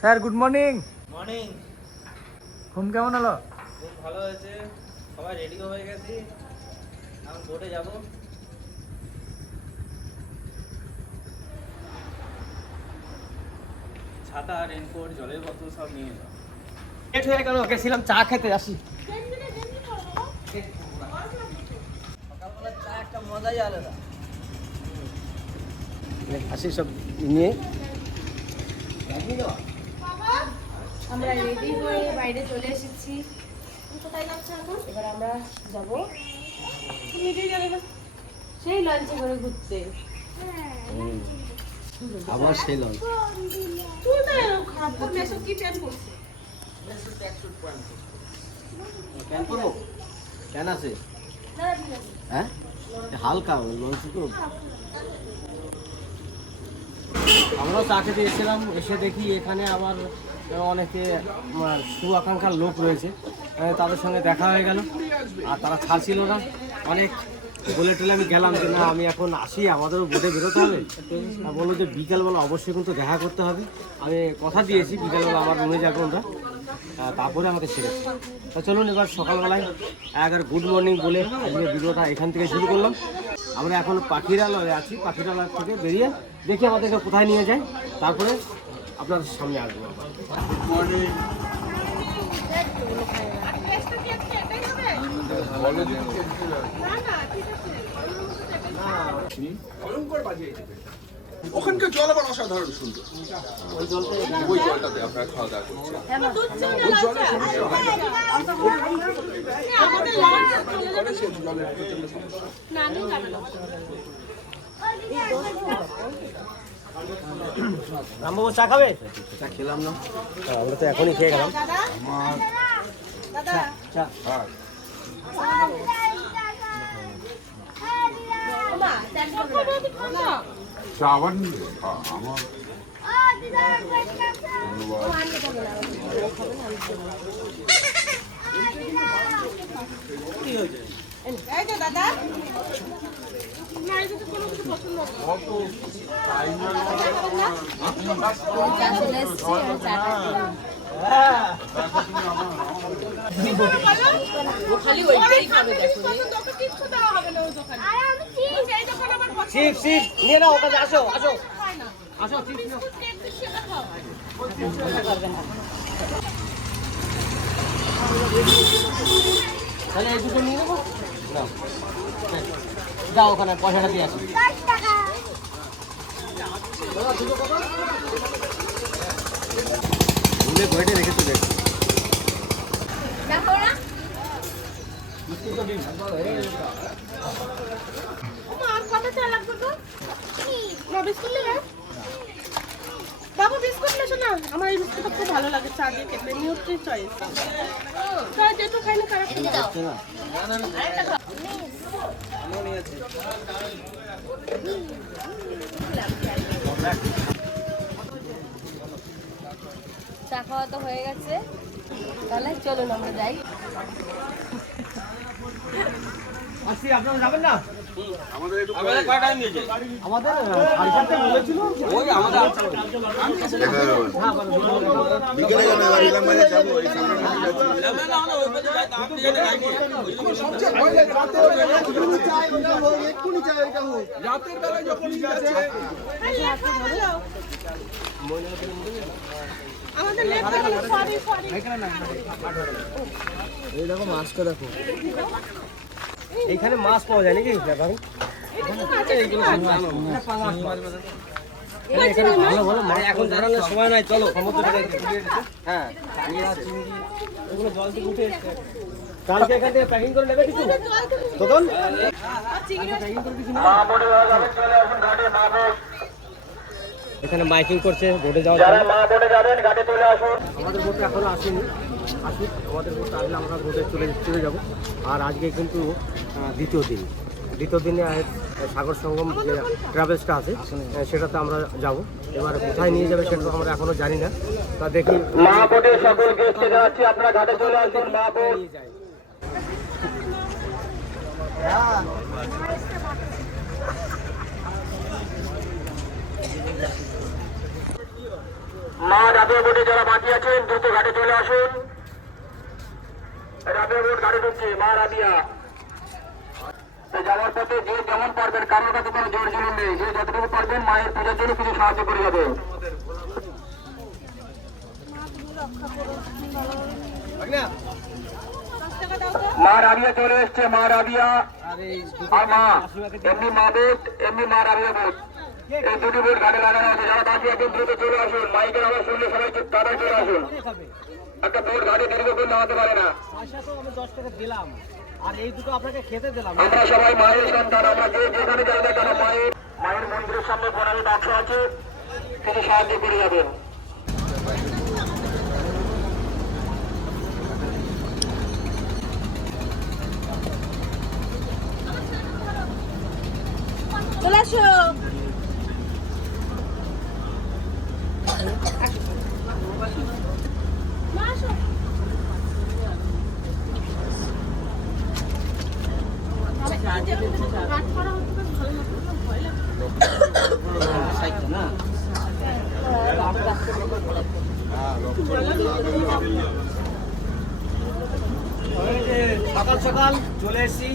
Sir good morning. Morning. ঘুম কেমন হলো? খুব ভালো হয়েছে, সবাই রেডিও হয়ে গেছি, এখন বোটে যাব। ছাতা, রেনকোট, জলের বোতল সব নিয়ে যাও। লেট হয়ে গেল, গেছিলাম চা খেতে। আসি সকালবেলা চা একটা মজাই আলাদা। আসি সব নিয়ে। আমরা রেডি হয়ে বাইরে চলে এসেছি। কোথায় যাচ্ছ এখন? এবার আমরা যাব সেই লঞ্চে করে ঘুরতে। আবার সেই লঞ্চ। তুই না খারাপ করলে এসব কি প্ল্যান করছিস? ক্যান করবো? ক্যান আছে? না ঠিক আছে। হ্যাঁ হালকা লঞ্চ তো। আমরাও চা খেতে এসেছিলাম, এসে দেখি এখানে আবার অনেকে শুভাকাঙ্ক্ষার লোক রয়েছে, তাদের সঙ্গে দেখা হয়ে গেল। আর তারা ছাড়ছিল না, অনেক বলে টলে আমি গেলাম যে না আমি এখন আসি, আমাদেরও বোটে বেরোতে হবে। বললো যে বিকালবেলা অবশ্যই কিন্তু দেখা করতে হবে। আমি কথা দিয়েছি বিকালবেলা আমার রুমে যাবো আমরা, তারপরে আমাকে ছেড়েছি। তা চলুন এবার সকালবেলায় একবার গুড মর্নিং বলে আজকে ভিডিওটা এখান থেকে শুরু করলাম। আমরা এখন পাখিরালয়ে আছি, পাখিরালয় থেকে বেরিয়ে দেখি আমাদেরকে কোথায় নিয়ে যায়, তারপরে আপনার সামনে আসবো। ওখানকার জল আবার অসাধারণ সুন্দর। ওই জলটাতে আপনারা খাওয়া দাওয়া করছেন, ওই জলে সমস্যা হয় না। সেই জলের প্রচন্ড সমস্যা। রামবাবু চা খাবে? চা খেলাম না, আমরা তো এখনই খেয়ে গেলাম। চা চা আবার নিবে? আমার চলে এসেছি আর চাটা খালি ওইটাই খাবে। দেখো চিপ চিপ নিয়ে নাও, ওখানে আসো আসো আসো, চিপ নাও। তাহলে এই দুটো নিয়ে নেবো। নাও, যাও ওখানে পয়সাটা দিয়ে আসো। ভুলে বইটা রেখেছো দেখ। দেখো না কত চা লাগবে তো? না বিস্কুট নেবে? বাবু বিস্কুট নেছো না? আমার এই বিস্কুটটা খুব ভালো লাগে চা দিয়ে খেতে, নিউট্রি চয়েস। চা যেটু খাই না খারাপ করে দাও। চা খাওয়া তো হয়ে গেছে, তাহলে চলুন আমরা যাই। আসি, আপনারা যাবেন না? আমাদের একটু আমাদের কয় টাইম দিয়েছে? আমাদের 4:30 বলেছিল। ওই আমাদের বিকেলে যাবে, এবার ইলাম বাজার যাবো, এই সামনে সবচেয়ে ভয় লাগে রাতের বেলা, রাতের বেলায় যখন যাচ্ছে আমাদের লেট হয়ে গেল, সরি সরি। এই দেখো মাছটা দেখো, এইখানে মাছ পাওয়া যায় নাকি? ব্যাপার ভালো ভালো মাছ এখন ধরানোর সময় নাই, চলো সমুদ্র থেকে। হ্যাঁ এগুলো জল থেকে উঠে এসছে, কালকে এখান থেকে প্যাকিং করে নেবে কিছু তখন প্যাকিং করে কিছু নেবে। এখানে বাইকিং করছে, বোটে যাওয়ার জন্য। আমাদের বোটে এখনো আসেনি, আসুক আমাদের বোটে আসলে আমরা বোটে চলে যাব। আর আজকে কিন্তু দ্বিতীয় দিনে সাগর সঙ্গম যে ট্রাভেলসটা আছে সেটাতে আমরা যাব। এবার কোথায় নিয়ে যাবে সেটা তো আমরা এখনো জানি না, তা দেখি। মা বোটের সকল গেস্টে যাচ্ছি, আপনারা ঘাটে চলে আসুন। মা বোট নিয়ে যায়। মা রাবিয়া বোর্ডে যারা বাকি আছেন দ্রুত ঘাটে চলে আসুন। রাবিয়া বোর্ড ঘাটে ঢুকছে, মা রাবিয়া। যাওয়ার পথে যে যেমন পারবেন, কারোর কাছে কোনো জোর জুলুম নেই, যে যতটুকু পারবেন মায়ের পূজার জন্য কিছু সাহায্য করে যাবে। মা রাবিয়া চলে এসছে, মা রাবিয়া আর এই আর মা, এমনি মা বোট এমনি মা রাবিয়া বোট, এই দুটি বোট ঘাটে লাগানো আছে। যারা বাকি আছেন দ্রুত চলে আসুন, মাইকের আওয়াজ শুনলে সবাই তাড়াতাড়ি চলে আসুন। একটা বোট ঘাটে দীর্ঘক্ষণ নামাতে পারে না। পয়সা তো আমি 10 টাকা দিলাম, আর এই দুটো আপনাকে খেতে দিলাম। আমরা সবাই মায়ের সন্তান, আমরা যে যেখানে যাই না কেন মায়ের মন্দিরের সামনে প্রণামী বাক্স আছে, কিছু সাহায্য করে যাবেন। চলে আসো। সকাল সকাল চলে এসেছি,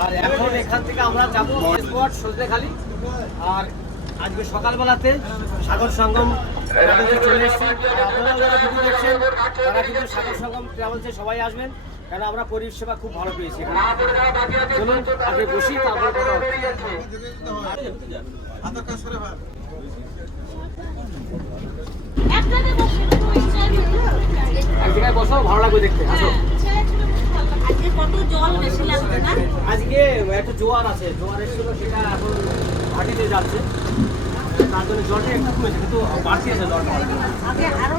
আর এখন এখান থেকে আমরা যাবো স্পট সজনেখালি। আর আজকে সকালবেলাতে সাগর সঙ্গম ট্রাভেলসে চলে এসেছি। আপনারা যারা ভিডিও দেখছেন তারা কিন্তু সাগর সঙ্গম ট্রাভেলসে সবাই আসবেন, কেন আমরা পরিষেবা খুব ভালো পেয়েছি এখানে। চলুন আগে বসি, তারপরে কথা হচ্ছে। এক জায়গায় বসো, ভালো লাগবে দেখতে। আসো। আজকে কত জল বেশি লাগবে না? আজকে একটা জোয়ার আছে, জোয়ার এসেছিল, সেটা এখন ঘাটিতে যাচ্ছে, তার জন্য জলটা একটু কমেছে, কিন্তু বাড়তি আছে জলটা। আগে আরো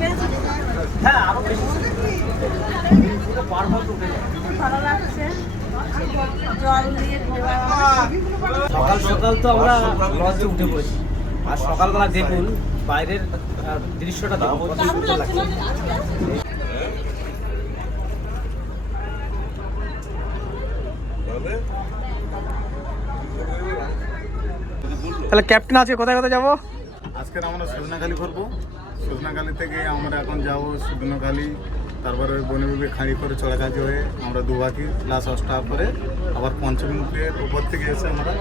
বেড়েছে। হ্যাঁ, আরো বেশি পুরো পার্বত উঠে যায়। ভালো লাগছে জল দিয়ে সকাল সকাল তো আমরা লঞ্চে উঠে পড়েছি, আর সকালবেলা দেখুন বাইরের দৃশ্যটা দেখুন কত সুন্দর লাগছে। তাহলে ক্যাপ্টেন আজকে কোথায় কোথায় যাবো? আজকে আমরা সজনাখালি করবো। সজনাখালি থেকে আমরা এখন যাবো সুদনখালি, তারপরে ওই বনেবি খাঁড়ি করে চড়াকাজি হয়ে আমরা দুবাকি লাস্ট অস্টার করে আবার পঞ্চমুখের উপর থেকে এসে আমরা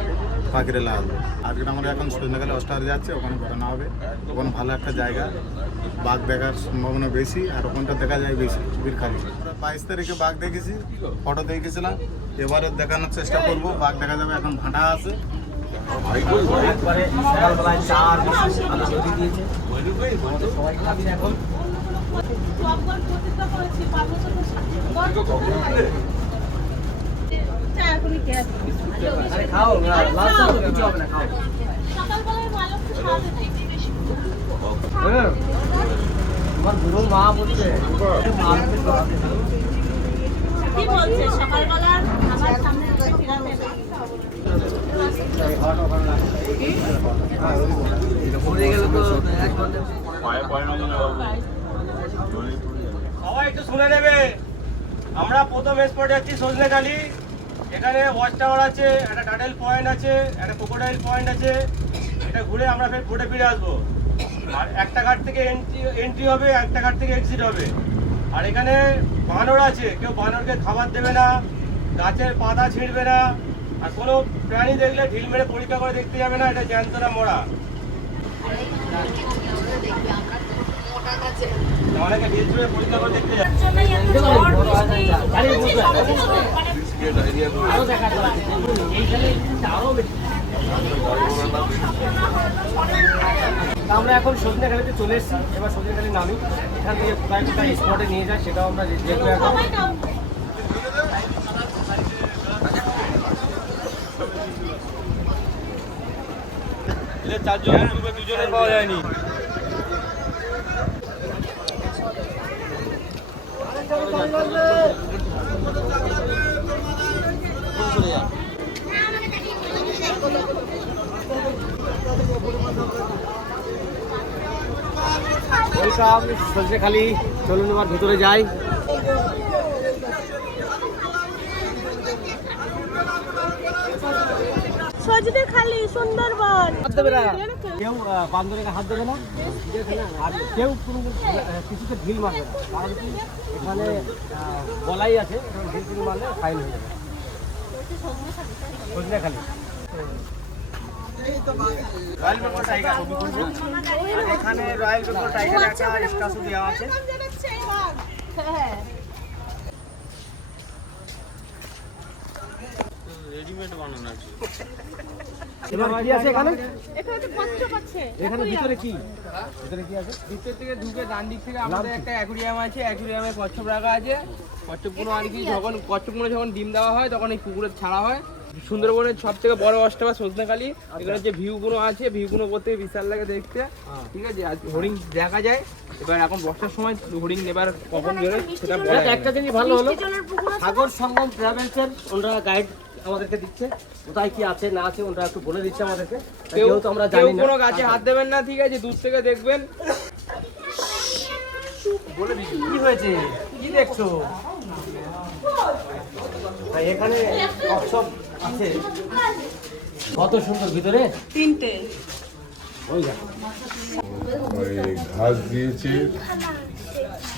পাখিরেলা আসবো। আজকে আমরা এখন সজনাখালি অস্টার যাচ্ছে, ওখানে ঘোরানো হবে। ওখানে ভালো একটা জায়গা, বাঘ দেখার সম্ভাবনা বেশি, আর ওখানটা দেখা যায় বেশি বীরখালি। 22 তারিখে বাঘ দেখেছি, ফটো দেখেছিলাম, এবারে দেখানোর চেষ্টা করবো। বাঘ দেখা যাবে, এখন ভাঁটা আছে। একবারে সকালবেলায় চা আর বিস্কুট আদা তৈরি দিয়েছে, আমাদের সবাই খাবি এখন। আরে খাও, লাস্ট তো কিছু হবে না, খাও। তোমার বুড়ো মা বলছে কি বলছে সকালবেলা আমার সামনে এসে ফিরাতে সবাই একটু শুনে নেবে। আমরা প্রথম স্পট যাচ্ছি সজনেখালি। এখানে ওয়াচ টাওয়ার আছে, একটা টাটেল পয়েন্ট আছে, একটা ক্রোকোডাইল পয়েন্ট আছে। এটা ঘুরে আমরা ফের ঘুরে ফিরে আসবো। আর একটা ঘাট থেকে এন্ট্রি হবে, একটা ঘাট থেকে এক্সিট হবে। আর এখানে বানর আছে, কেউ বানরকে খাবার দেবে না, গাছের পাতা ছিঁড়বে না, আর কোনো প্রাণী দেখলে ঢিল মেরে পরীক্ষা করে দেখতে যাবে না এটা জ্যান্ত না মরা। অনেকে ঢিল ছুঁড়ে পরীক্ষা করে দেখতে যায়। আরো দেখা যাচ্ছে, এইখানে আরো বেশি। আমরা এখন সজনেখালিতে চলে এসেছি, এবার সজনেখালি নামি। এখান থেকে কোথায় কোথায় স্পটে নিয়ে যায় সেটাও আমরা দেখবো এখন। চারজন গ্রুপে দুজনের পাওয়া যায়নি। ওয়েলকাম সজনেখালি, চলুন এবার ভিতরে যাই। সজনে সজনেখালি সুন্দরবন। হাত দেবে না, কেউ বান্দরের হাত দেবে না, আর কেউ কোনো কিছুতে ঢিল মারবে না, কারণ কি এখানে বলাই আছে, এখানে ঢিল মারলে ফাইন হয়ে যাবে। সজনেখালি রয়্যাল বেঙ্গল টাইগার ছবি করবো, আর এখানে রয়্যাল বেঙ্গল টাইগার একটা স্ট্যাচু দেওয়া আছে। হ্যাঁ রেডিমেড বানানো আছে। এবার কি আছে এখানে? এখানে তো কচ্ছপ আছে। এখানে ভিতরে কি? ভিতরে কি আছে? ভিতর থেকে ঢুকে ডান দিক থেকে আমাদের একটা অ্যাকুরিয়াম আছে, অ্যাকুরিয়ামে কচ্ছপ রাখা আছে। কচ্ছপগুলো আর কি যখন ডিম দেওয়া হয় তখন এই পুকুরে ছাড়া হয়। সুন্দরবনের সব থেকে বড় অষ্টমা সজনেখালি। এখানে যে ভিউগুলো আছে, ভিউগুলো করতে বিশাল লাগে দেখতে, ঠিক আছে। আর হরিণ দেখা যায়। এবার এখন বর্ষার সময় হরিণ এবার কখন বেরোয় সেটা বলা যায় না। একটা জিনিস ভালো হলো, সাগর সঙ্গম ট্রাভেলসের ওনারা গাইড আমাদেরকে দিচ্ছে, কোথায় কি আছে না আছে ওনারা একটু বলে দিচ্ছে আমাদেরকে, যেহেতু আমরা কেউ জানি না। কোনো গাছে হাত দেবেন না, ঠিক আছে, দূর থেকে দেখবেন। বলে দিচ্ছি কি হয়েছে, কি দেখছো? ভাই এখানে কচ্ছপ আছে, কত সুন্দর ভিতরে, 3টে। ওই দেখো ওই ঘাস দিয়েছে,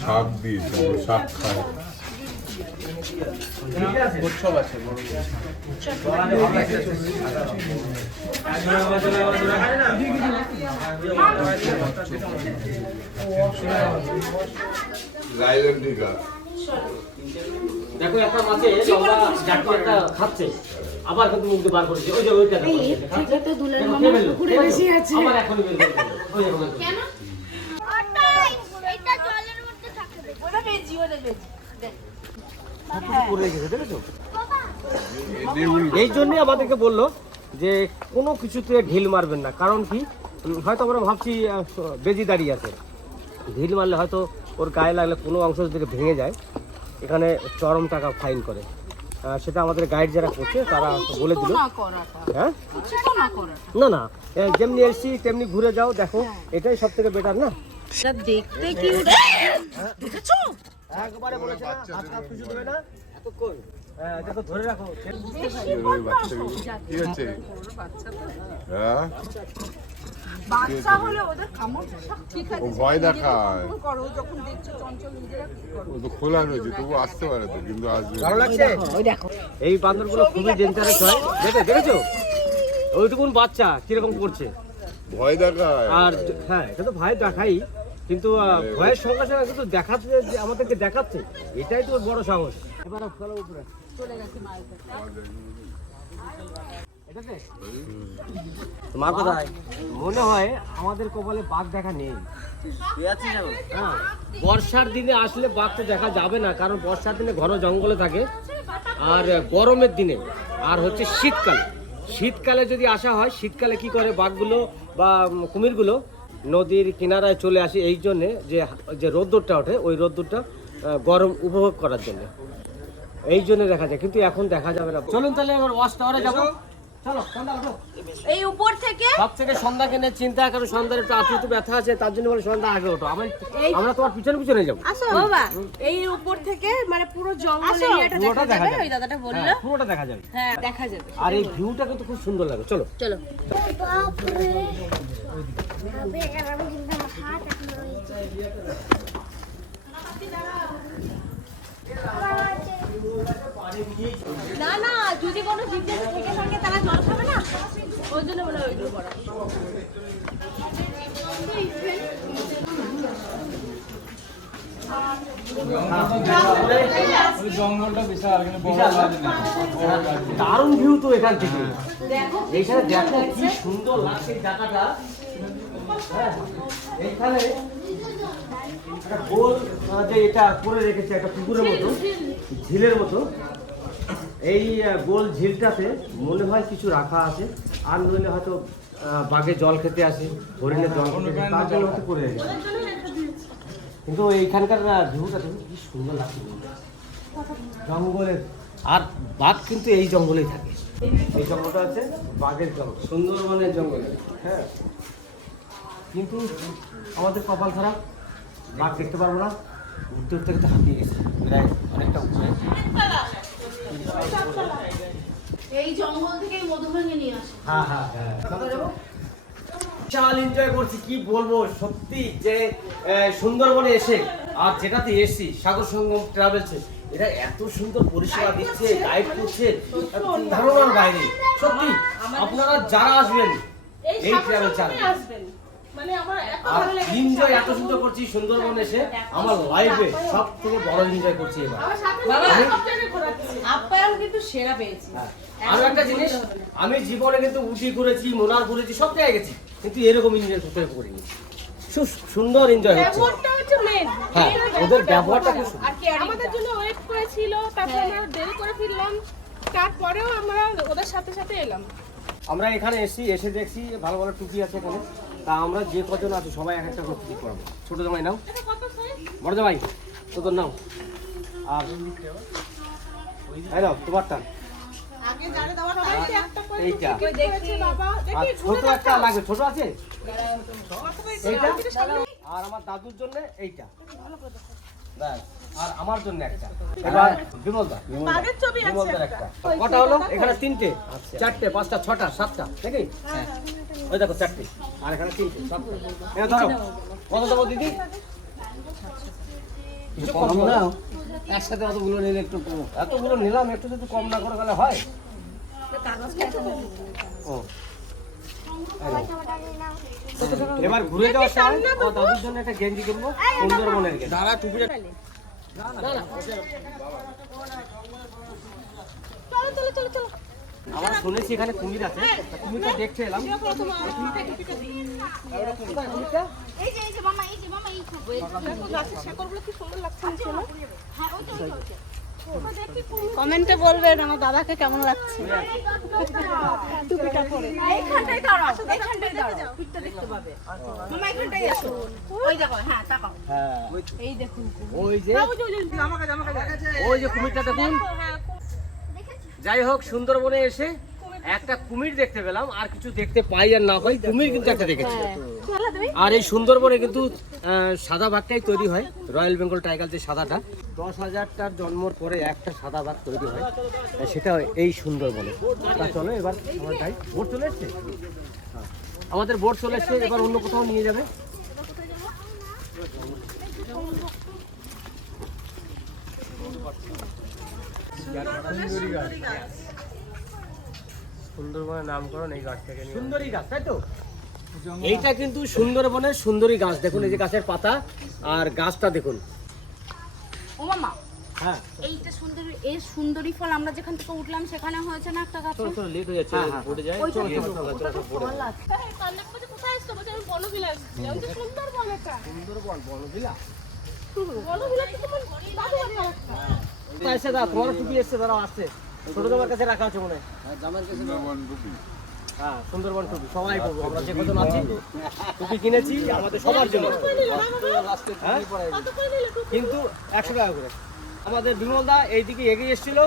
শাক দিয়েছে, ও শাক খায়। উৎসব আছে বড় রাইলেন টিকা দেখো একটা মাছে লম্বা জাটি একটা খাচ্ছে, আবার কিন্তু মুখ দিয়ে বার করেছে, ওই যে ওইটা দেখো, খাচ্ছে। তো দুলার দেখো, মামা খেয়ে ফেললো, পুকুরে খেয়ে ফেললো। বেশি আছে। আবার এখনই বের করে ফেললো, ওই দেখো, দেখো। কেন? এটা জলের মধ্যে থাকবে। ওটা বেজি, ওটা বেজি। করে রেখেছে, দেখেছো? এই জন্যই আমাদেরকে বললো যে কোনো কিছুতে ঢিল মারবেন না, কারণ কি হয়তো আমরা ভাবছি বেজি দাঁড়িয়ে আছে, ঢিল মারলে হয়তো ওর গায়ে লাগলে কোনো অংশ যদি ভেঙে যায়, এখানে চরম টাকা ফাইন করে। সেটা আমাদের গাইড যারা করছে তারা বলে দিল। হ্যাঁ না না, যেমনি এসছি তেমনি ঘুরে যাও, দেখো এটাই সব থেকে বেটার না। দেখতে কি দেখেছো? একবারে বলেছে না হাত কাপ কিছু দেবে না এতক্ষণ, এটা তো ধরে রাখো। ওই বাচ্চাগুলো কি হচ্ছে? হ্যাঁ, বাচ্চা হলে ওদের কামড় ঠিক ও ভয় দেখায়, ও তো খোলা রয়েছে, তবু আসতে পারে তো, কিন্তু আসবে না। ভালো লাগছে? এই বান্দরগুলো খুবই ডেঞ্জারাস হয়, দেখেছো ওইটুকুন বাচ্চা কিরকম করছে, ভয় দেখায়। আর হ্যাঁ এটা তো ভয় দেখাই, কিন্তু ভয়ের সঙ্গে সঙ্গে কিন্তু দেখাচ্ছে যে আমাদেরকে দেখাচ্ছে, এটাই তো ওর বড় সাহস। এবার চলো উপরে এটাতে মা কোথায়? মনে হয় আমাদের কপালে বাঘ দেখা নেই। হ্যাঁ, বর্ষার দিনে আসলে বাঘ তো দেখা যাবে না, কারণ বর্ষার দিনে ঘন জঙ্গলে থাকে, আর গরমের দিনে আর হচ্ছে শীতকালে যদি আসা হয়, শীতকালে কি করে বাঘগুলো বা কুমিরগুলো নদীর কিনারায় চলে আসে, এই জন্যে যে রোদ্দুরটা ওঠে, ওই রোদ্দুরটা গরম উপভোগ করার জন্য, এই জন্য দেখা যায়, কিন্তু এখন দেখা যাবে না। চলুন তাহলে এবার ওয়াচ টাওয়ারে যাবো, চলো সন্ধ্যা ওঠো। এই উপর থেকে সব থেকে সন্ধ্যা কেনে চিন্তা, কারণ সন্ধ্যার একটু আঁচু ব্যথা আছে, তার জন্য বলে সন্ধ্যা আগে ওঠো, আমরা তোমার পিছনে যাবো। আসো বাবা, এই উপর থেকে মানে পুরো জঙ্গল এরিয়াটা পুরোটা দেখা দেখা যাবে। যাবে। ওই দাদাটা বললো হ্যাঁ, পুরোটা দেখা যাবে, হ্যাঁ দেখা যাবে। আর এই ভিউটা কিন্তু খুব সুন্দর লাগে। চলো চলো না না, যদি কোনো জিজ্ঞাসা থেকে থাকে তারা জল খাবে না, ওই জন্য বলে ওইগুলো করা। জঙ্গলটা বিশাল, কিন্তু বড় গাছ না। দারুণ ভিউ তো এখান থেকে, এখানে দেখো কি সুন্দর লাগছে এই জায়গাটা। হ্যাঁ, এইখানে একটা গোল যে এটা করে রেখেছে একটা পুকুরের মতো, ঝিলের মতো, এই গোল ঝিলটাতে মনে হয় কিছু রাখা আছে, আর নইলে হয়তো বাঘে জল খেতে আসে, হরিণের জল খেতে আসে, তার জন্য হয়তো করে রেখেছে। কিন্তু এইখানকার ভিউটা দেখুন কি সুন্দর লাগছে, জঙ্গলের, আর বাঘ কিন্তু এই জঙ্গলেই থাকে। এই জঙ্গলটা আছে বাঘের জঙ্গল, সুন্দরবনের জঙ্গলে। হ্যাঁ, কিন্তু আমাদের কপাল খারাপ, বাঘ দেখতে পারবো না, উঠতে উঠতে হাঁপিয়ে গেছে, প্রায় অনেকটা উপরে। এই জঙ্গল থেকে মধু ভেঙে নিয়ে আসে। হ্যাঁ হ্যাঁ হ্যাঁ বিশাল এনজয় করছি, কি বলবো সত্যি যে সুন্দরবনে এসে আর যেটাতে এসছি সাগর সঙ্গম ট্রাভেলসে, এটা এত সুন্দর পরিষেবা দিচ্ছে, গাইড করছে ধারণার বাইরে। সত্যি আপনারা যারা আসবেন এই ট্রাভেল চালান মানে আমার এত আর ভালো লেগেছে। এনজয় এত সুন্দর করছি সুন্দরবন এসে, আমার লাইফে সব থেকে বড় এনজয় করছি এবার। আমার সাথে সব জায়গায় ঘোরাচ্ছে। আপ্যায়ন কিন্তু সেরা পেয়েছি। আরো একটা জিনিস, আমি জীবনে কিন্তু উটি করেছি, মোনার করেছি, সব জায়গায় গেছি, কিন্তু এরকম এনজয় কোথাও করিনি। খুব সুন্দর এনজয় হচ্ছে। ব্যবহারটা হচ্ছে মেন। হ্যাঁ, ওদের ব্যবহারটা খুব সুন্দর। আর কি আমাদের জন্য ওয়েট করেছিল, তারপর আমরা দেরি করে ফিরলাম, তারপরেও আমরা ওদের সাথে সাথে এলাম। আমরা এখানে এসে দেখছি ভালো ভালো টুপি আছে এখানে, তা আমরা যে কজন আছি সবাই এক একটা করে টুপি পরাবো। ছোট জামাই নাও, বড় জামাই তোদের নাও, আর এই নাও তোমারটা, আগে যারা দেওয়ার একটা করে এইটা, দেখি বাবা, আর দেখি ছোট একটা লাগবে, ছোট আছে এইটা, আর আমার দাদুর জন্য এইটা, ব্যাস, আর আমার জন্য একটা। এবার বিমলদা, বাঘের ছবি আছে বিমলদার একটা। কটা হলো? এখানে 3টে, 4টে, 5টা, 6টা, 7টা, নাকি? ওই দেখো 4টে, আর এখানে 3টে, 7টে। এই ধরো, কত দেবো দিদি? কিছু কম না, একসাথে অতগুলো নিলে একটু কম। এতগুলো নিলাম, একটু যদি কম না করে গেলে হয়। ও, এবার ঘুরে যাওয়ার সময় ও দাদুর জন্য একটা গেঞ্জি কিনবো, সুন্দরবনের গেঞ্জি। দাঁড়া, টুপিটা আমরা শুনেছি এখানে কুমির আছে, তা কুমিরটা দেখতে এলাম। এই যে মামা এই যে গাছের শেকড়গুলো কি সুন্দর লাগছে নিচে না? হ্যাঁ ওইটা কমেন্টে বলবেন আমার দাদাকে কেমন লাগছে টুপিটা পরে। এইখানটাই দাঁড়াও এইখানটাই দাঁড়াও পিঠটা দেখতে পাবে মামা এইখানটাই আসো ওই দেখো হ্যাঁ তাকাও হ্যাঁ, এই দেখুন ওই যে ওই যে কুমিরটা দেখুন। যাই হোক, সুন্দরবনে এসে একটা কুমির দেখতে পেলাম, আর কিছু দেখতে পাই আর না পাই, কুমির কিন্তু একটা দেখেছি। আর এই সুন্দরবনে কিন্তু সাদা বাঘটাই তৈরি হয়, রয়্যাল বেঙ্গল টাইগার যে সাদাটা, 10,000টার জন্মর পরে একটা সাদা বাঘ তৈরি হয়, সেটা এই সুন্দরবনে। তা চলো এবার আমার যাই। বোট চলে এসছে, আমাদের বোট চলে এসছে, এবার অন্য কোথাও নিয়ে যাবে। সুন্দরবনের নামকরণ এই গাছটাকে নিয়ে। সুন্দরী গাছ, তাই তো? এইটা কিন্তু সুন্দরবনের সুন্দরী গাছ। দেখুন এই যে গাছের পাতা আর গাছটা দেখুন। ও মামা হ্যাঁ, এইটা সুন্দরী এর সুন্দরী ফল আমরা যেখান থেকে উঠলাম সেখানে হয়েছে না একটা গাছ চলো লেট হয়ে যাচ্ছে, পড়ে যায়। চলো কোথায় আসছো? বলছে আমি বনবিলা আসছি। আমি তো সুন্দরবন এটা। সুন্দরবন বনবিলা বনবিলা তো তোমার দাদু বাড়ি একটা। এসে দাও, তোমার টুপি এসছে, ধরো আসছে। ছোট তোমার কাছে রাখা আছে মনে হয়। হ্যাঁ, সুন্দরবন টুপি সবাই করবো, আমরা যে কজন আছি টুপি কিনেছি আমাদের সবার জন্য। হ্যাঁ? কিন্তু 100 টাকা করে। আমাদের বিমলদা এইদিকে এগিয়ে এসেছিল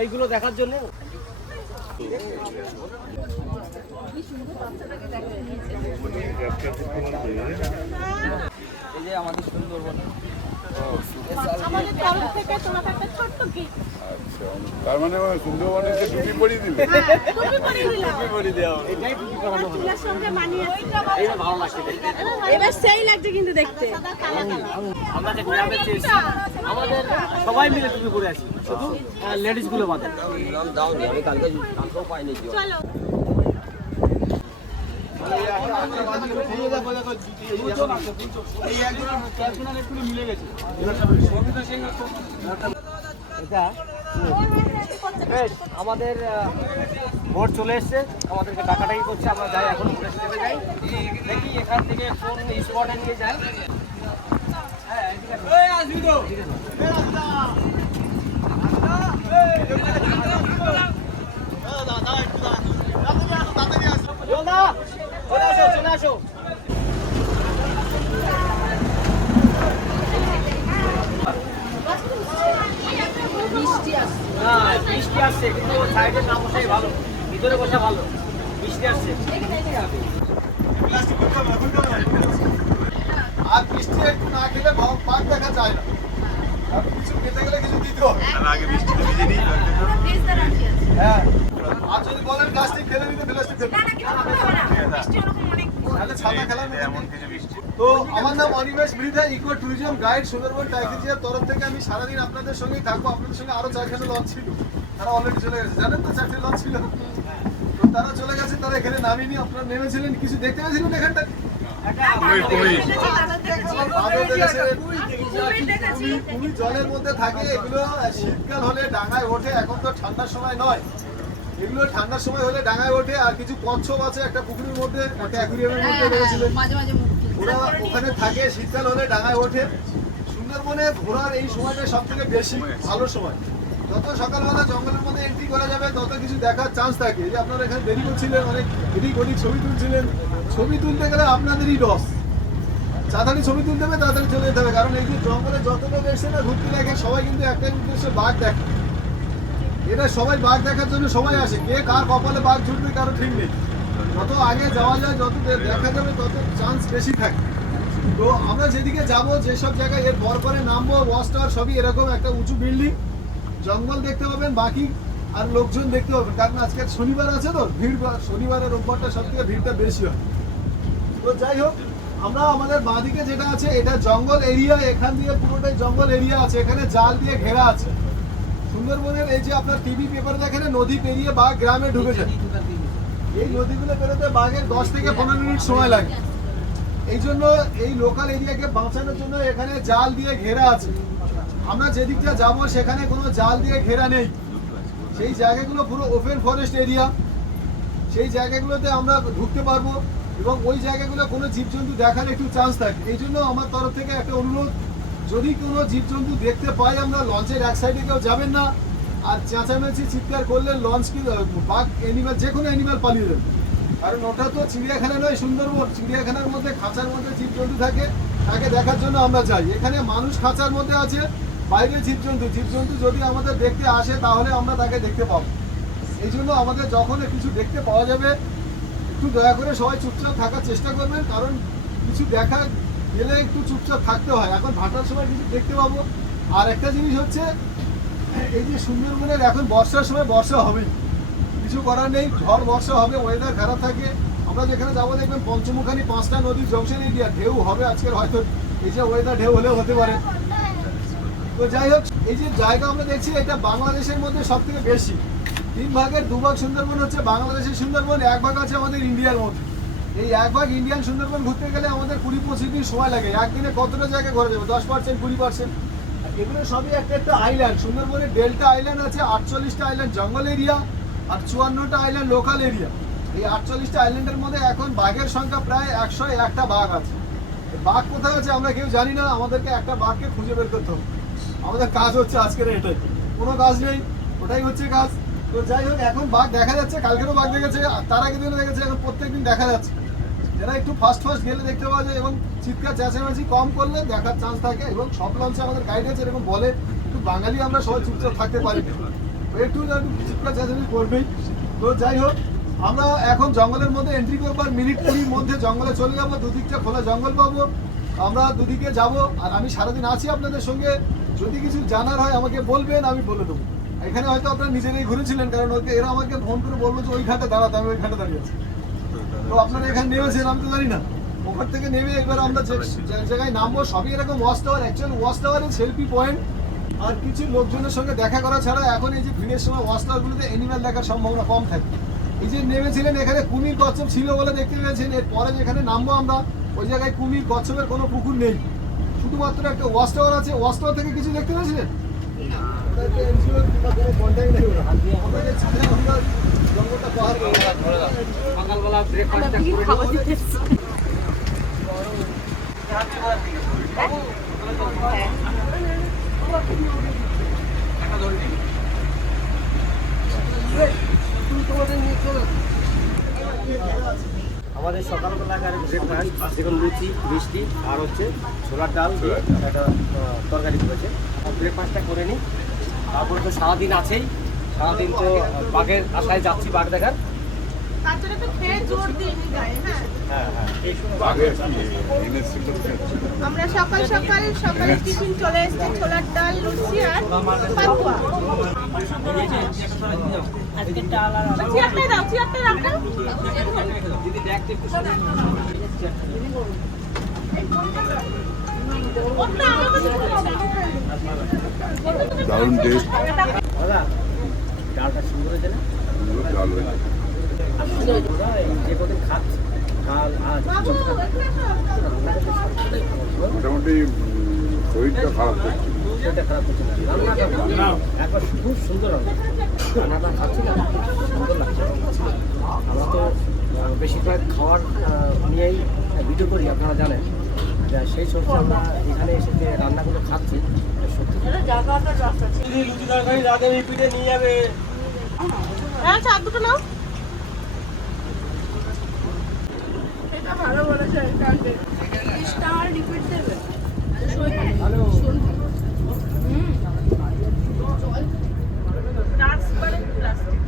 এইগুলো দেখার জন্য। এই যে আমাদের সুন্দরবন, আমাদের তরফ থেকে তোমাকে একটা ছোট্ট গিফট তার মানে সুন্দরবনে টুপি পরিয়ে দিলে? টুপি পরিয়ে দিলাম। এটাই টুপি করানো হলো। এটার সঙ্গে মানিয়ে এইটা ভালো লাগছে দেখতে। এবার সেই লাগছে কিন্তু দেখতে। আমরা যে গ্রামে এসেছি আমাদের সবাই মিলে টুপি পরে আছি, শুধু লেডিস গুলো বাদে। চলো এটা বেশ, আমাদের বোট চলে এসছে, আমাদেরকে ডাকাডাকি করছে, আমরা যাই এখন ঘুরে চলে যাই, দেখি এখান থেকে কোন স্পটে নিয়ে যায়। চলে আসো। বৃষ্টি আসছে, কিন্তু সাইডে না বসাই ভালো, ভিতরে বসা ভালো। বৃষ্টি আসছে, আর বৃষ্টি একটু না খেলে পাক দেখা যায় না, আর কিছু খেতে গেলে কিছু দিতে হবে। আগে বৃষ্টিতে ভিজে নিই। হ্যাঁ আর যদি বলেন প্লাস্টিক ফেলে দিতে প্লাস্টিক ফেলে না কিছু হবে না মিষ্টি ওরকম অনেক তাহলে ছাতা খেলার তো আমার নাম Animesh Mridha, eco tourism guide Sundarban tiger জিয়ার তরফ থেকে আমি সারাদিন আপনাদের সঙ্গেই থাকবো। আপনাদের সঙ্গে আরো 4খানা লঞ্চ ছিল, তারা অলরেডি চলে গেছে, জানেন তো 4টে লঞ্চ ছিল, তো তারা চলে গেছে, তারা এখানে নামিনি। আপনারা নেমেছিলেন, কিছু দেখতে পেয়েছিলেন এখানটা? খুবই জলের মধ্যে থাকে এগুলো। শীতকাল হলে ডাঙায় ওঠে, এখন তো ঠান্ডার সময় নয়, এগুলো ঠান্ডার সময় হলে ডাঙায় ওঠে। আর কিছু কচ্ছপ আছে একটা পুকুরের মধ্যে, একটা অ্যাকুরিয়ামের মধ্যে রয়েছিলেন, ওরা ওখানে থাকে, শীতকাল হলে ডাঙায় ওঠে। সুন্দরবনে ঘোরার এই সময়টা সব থেকে বেশি ভালো সময়। যত সকালবেলা জঙ্গলের মধ্যে এন্ট্রি করা যাবে তত কিছু দেখার চান্স থাকে। এই যে আপনারা এখানে দেরি করছিলেন, অনেক এদিক ওদিক ছবি তুলছিলেন, ছবি তুলতে গেলে আপনাদেরই লস। তাড়াতাড়ি ছবি তুলতে হবে, তাড়াতাড়ি চলে যেতে হবে, কারণ এই যে জঙ্গলে যত লোক এসছে না ঘুরতে দেখে, সবাই কিন্তু একটাই উদ্দেশ্যে বাঘ দেখে। এটা সবাই বাঘ দেখার জন্য সবাই আসে, কে কার কপালে বাঘ ছুটবে কারো ঠিক নেই। যত আগে যাওয়া যায়, যত দেখা যাবে তত চান্স বেশি থাকে। তো আমরা যেদিকে যাবো, যেসব জায়গায় এর পরে নামবো, ওয়াচ টাওয়ার সবই এরকম একটা উঁচু বিল্ডিং, জঙ্গল দেখতে পাবেন বাকি, আর লোকজন দেখতে পাবেন। কারণ আজকে শনিবার আছে তো ভিড়, শনিবারের রোববারটা সব থেকে ভিড়টা বেশি হয়। তো যাই হোক, আমরা আমাদের বাঁদিকে যেটা আছে এটা জঙ্গল এরিয়া, এখান দিয়ে পুরোটাই জঙ্গল এরিয়া আছে, এখানে জাল দিয়ে ঘেরা আছে। সুন্দরবনের এই যে আপনার টিভি পেপারে দেখেন নদী পেরিয়ে বাঘ গ্রামে ঢুকে যায়, এই নদীগুলো পেরোতে বাঘের 10 থেকে 15 মিনিট সময় লাগে। এই জন্য এই লোকাল এরিয়াকে বাঁচানোর জন্য এখানে জাল দিয়ে ঘেরা আছে। আমরা যেদিকটা যাবো সেখানে কোনো জাল দিয়ে ঘেরা নেই, সেই জায়গাগুলো পুরো ওপেন ফরেস্ট এরিয়া, সেই জায়গাগুলোতে আমরা ঢুকতে পারবো এবং ওই জায়গাগুলো কোনো জীবজন্তু দেখার একটু চান্স থাকে। এই জন্য আমার তরফ থেকে একটা অনুরোধ, যদি কোনো জীবজন্তু দেখতে পাই আমরা, লঞ্চের এক সাইডে কেউ যাবেন না, আর চেঁচামেচি চিৎকার করলে লঞ্চ কি বাঘ অ্যানিমাল যে কোনো অ্যানিমাল পালিয়ে যাবে। কারণ ওটা তো চিড়িয়াখানা নয় সুন্দরবন, চিড়িয়াখানার মধ্যে খাঁচার মধ্যে জীবজন্তু থাকে, তাকে দেখার জন্য আমরা যাই। এখানে মানুষ খাঁচার মধ্যে আছে, বাইরে জীবজন্তু যদি আমাদের দেখতে আসে তাহলে আমরা তাকে দেখতে পাবো। এই জন্য আমাদের যখন কিছু দেখতে পাওয়া যাবে একটু দয়া করে সবাই চুপচাপ থাকার চেষ্টা করবেন, কারণ কিছু দেখা গেলে একটু চুপচাপ থাকতে হয়। এখন ভাটার সময় কিছু দেখতে পাবো। আর একটা জিনিস হচ্ছে, এই যে সুন্দরবনের এখন বর্ষার সময় বর্ষা হবেই, কিছু করার নেই, ঝড় বর্ষা হবে, ওয়েদার খারাপ থাকে। আমরা যেখানে যাবো দেখবেন পঞ্চমুখানি 5টা নদীর জংশন এরিয়া, ঢেউ হবে আজকের, হয়তো এই যে ওয়েদার ঢেউ হলেও হতে পারে। তো যাই হোক, এই যে জায়গা আমরা দেখছি এটা বাংলাদেশের মধ্যে সব থেকে বেশি, 3 ভাগের 2 ভাগ সুন্দরবন হচ্ছে বাংলাদেশের সুন্দরবন, 1 ভাগ আছে আমাদের ইন্ডিয়ার মধ্যে। এই 1 ভাগ ইন্ডিয়ান সুন্দরবন ঘুরতে গেলে আমাদের 20-25 দিন সময় লাগে। একদিনে কতটা জায়গা ঘোরা যাবে? 10%, 20%। এগুলো সবই একটা আইল্যান্ড। সুন্দরবনের ডেল্টা আইল্যান্ড আছে, 48টা আইল্যান্ড জঙ্গল এরিয়া, আর 54টা আইল্যান্ড লোকাল এরিয়া। এই 48টা আইল্যান্ডের মধ্যে এখন বাঘের সংখ্যা প্রায় 101টা বাঘ আছে। বাঘ কোথায় আছে আমরা কেউ জানি না, আমাদেরকে একটা বাঘকে খুঁজে বের করতে হবে। আমাদের কাজ হচ্ছে আজকের এটাই, কোনো কাজ নেই, ওটাই হচ্ছে কাজ। তো যাই হোক, এখন বাঘ দেখা যাচ্ছে, কালকেরও বাঘ দেখেছে, তার আগের দিনও দেখেছে, এখন প্রত্যেকদিন দেখা যাচ্ছে। যারা একটু ফার্স্ট গেলে দেখতে পাওয়া যায় এবং চিৎকার চেঁচামেচি কম করলে দেখার চান্স থাকে। এবং সব লঞ্চে আমাদের গাইড আছে এরকম বলে, একটু বাঙালি আমরা সবাই চুপচাপ থাকতে পারি না, একটু চিৎকার চেঁচামেচি করবেই। তো যাই হোক, আমরা এখন জঙ্গলের মধ্যে এন্ট্রি করবো, আর মিনিট 20 মধ্যে জঙ্গলে চলে যাবো। দুদিকটা খোলা জঙ্গল পাবো, আমরা দুদিকে যাব। আর আমি সারাদিন আছি আপনাদের সঙ্গে, যদি কিছু জানার হয় আমাকে বলবেন, আমি বলে দেবো। এখানে হয়তো আপনারা নিজেরাই ঘুরেছিলেন, কারণ এরা আমাকে ফোন করে বলবো যে ওই ঘাটে দাঁড়াতে, আমি ওই ঘাটে দাঁড়িয়ে আছি। তো আপনারা এখানে নেমেছেন, আমি তো জানি না, ওখান থেকে নেমে একবার আমরা যে জায়গায় নামবো সবই এরকম ওয়াচ টাওয়ার। অ্যাকচুয়ালি ওয়াচ টাওয়ারের সেলফি পয়েন্ট, আর কিছু লোকজনের সঙ্গে দেখা করা ছাড়া এখন এই যে ভিড়ের সময় ওয়াচ টাওয়ারগুলোতে অ্যানিম্যাল দেখার সম্ভাবনা কম থাকে। এই যে নেমেছিলেন এখানে কুমির কচ্ছপ ছিল বলে দেখতে পেয়েছেন, এরপরে যেখানে নামবো আমরা ওই জায়গায় কুমির কচ্ছপের কোনো পুকুর নেই, শুধুমাত্র একটা ওয়াচ টাওয়ার আছে। ওয়াচ টাওয়ার থেকে কিছু দেখতে পেয়েছিলেন? জঙ্গলটা পাহাড় সকালবেলা ব্রেকফাস্টটা করে নিই। আমাদের সকালবেলাকার ব্রেকফাস্ট দেখুন, লুচি, মিষ্টি আর হচ্ছে ছোলার ডাল দিয়ে একটা তরকারি করেছে। ব্রেকফাস্টটা করে নিই, তারপরে তো সারাদিন আছেই, সারাদিন তো বাঘের আশায় যাচ্ছি, বাঘ দেখার। তার জন্য তো খেয়ে জোর দিই গায়ে। হ্যাঁ আমরা সকালে টিফিন চলে এসেছি, ছোলার ডাল, লুচি আর পাতুয়া। চেয়ারটাই দাও, চেয়ারটাই রাখো। ওটা আমার কাছে ছিল না। দারুণ টেস্ট দাদা ডালটা সুন্দর হয়েছে না? ডাল হয়েছে ওরা এই যে কদিন খাচ্ছে কাল আজ রান্না করতে সবটাই ভালো। মোটামুটি শরীরটা খারাপ করছে সেটা খারাপ হচ্ছে না, রান্নাটা ভালো। একবার খুব সুন্দর রান্নাটা খাচ্ছি না, খুব সুন্দর লাগছে। আমরা তো বেশিরভাগ খাওয়ার নিয়েই ভিডিও করি, আপনারা জানেন। সেই সত্যি আমরা এখানে এসে যে রান্নাগুলো খাচ্ছি সত্যি যদি লুচি তরকারি রাতে রিপিটে নিয়ে যাবে। হ্যাঁ, চার দুটো নাও। এটা ভালো বলেছে, স্টার রিপিট দেবে। Hello transparent plastic.